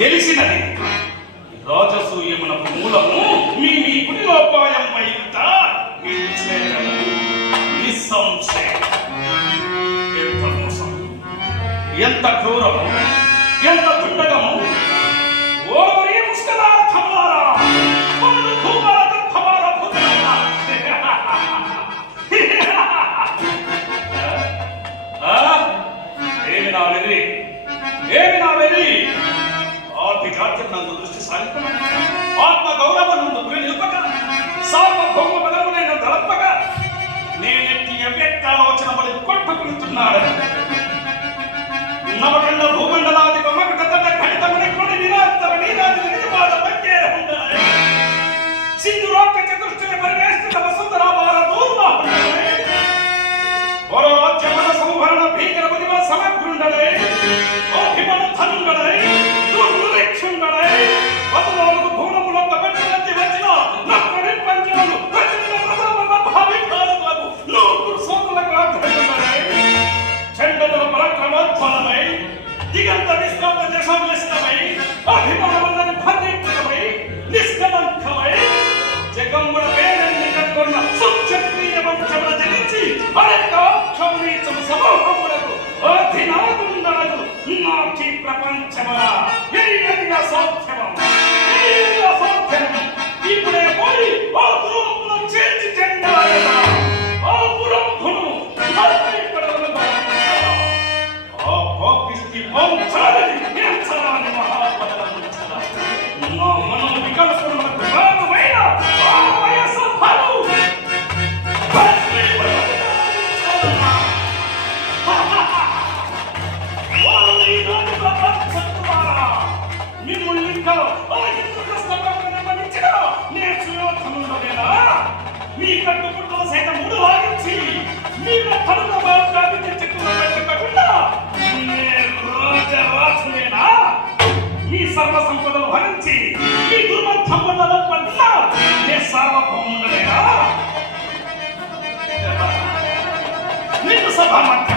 తెలిసినది. రాజసూయమునకు మూలము మీ కుటిలోపాయం వైట నిస్సంశయం. ఎంత మోసం, ఎంత క్రూరము, ఎంత దుండగము! ఓరి ముష్కలార్థములారా, ఏమి నా వెర్రి? ఆర్ధికార్థం నందు దృష్టి సాధింపక, ఆత్మ గౌరవనందు గురి నిలుపక, సార్వభౌమ బలమునైన దళపక, నేనెట్టి అవ్యక్తాలోచన వలె కొట్టుకుడుతున్నాడని నవకండ భూమండలాది మమకటత ఖండితముని కొన్ని నిరాంతర నీరాది నిజపాద పంచేర ఉండాలి. సింధురాక చతుష్టుని పరివేష్టిత వసుంధరాబాల దూర్వాహుండలే, వరరాజ్యమన సంహరణ భీకర బుధిమ సమగ్రుండలే, అభిమన ధనుండలే, దుర్నిరీక్షుండలే, వదులోలకు భూనములొక్క పెట్టినంతి వచ్చిన నక్కడి పంచములు వచ్చిన భావికాలకు నూరు సోకులకు ఆగ్రహిండలే, చండదుల పరాక్రమోత్పన్నమై దిగంత విశ్రాంత జశోల్లిష్టమై అభిమానవందని భర్తీకృతమై నిష్కలంకమై జగంబుల పేరన్ని కనుగొన్న సుక్షత్రియ వంశముల జనించి అనేకాక్షౌరీచము సమూహములకు అధినాథుండలకు నాటి ప్రపంచముల ఎయ్యదిగా సౌఖ్యము, ఎయ్యదిగా సౌఖ్యము. ఇప్పుడే పోయి ఆ పురంపును చేర్చి చెందాలట. ఆ పురంపును ఆ పాపిష్టి పంచాలని ఎంచరాని మహాపదలంచర నా మనం వికల్పములకు కారణమైన ఆ వయసు ఫలు మిమ్మల్ని ఇంకా కష్టపడిన నేను సుయోధనుండలేనా? మీ కట్టుకుంటున్న సైతం మూడు లాగించి మీ కడుపు బాగా తెచ్చుకున్నకుండా రాజరాజులేనా? మీ సర్వ సంపదలు భరించి మీ దుర్మంతములను పట్ల నే సార్వభౌముడలేనా? నిన్ను సభ మధ్య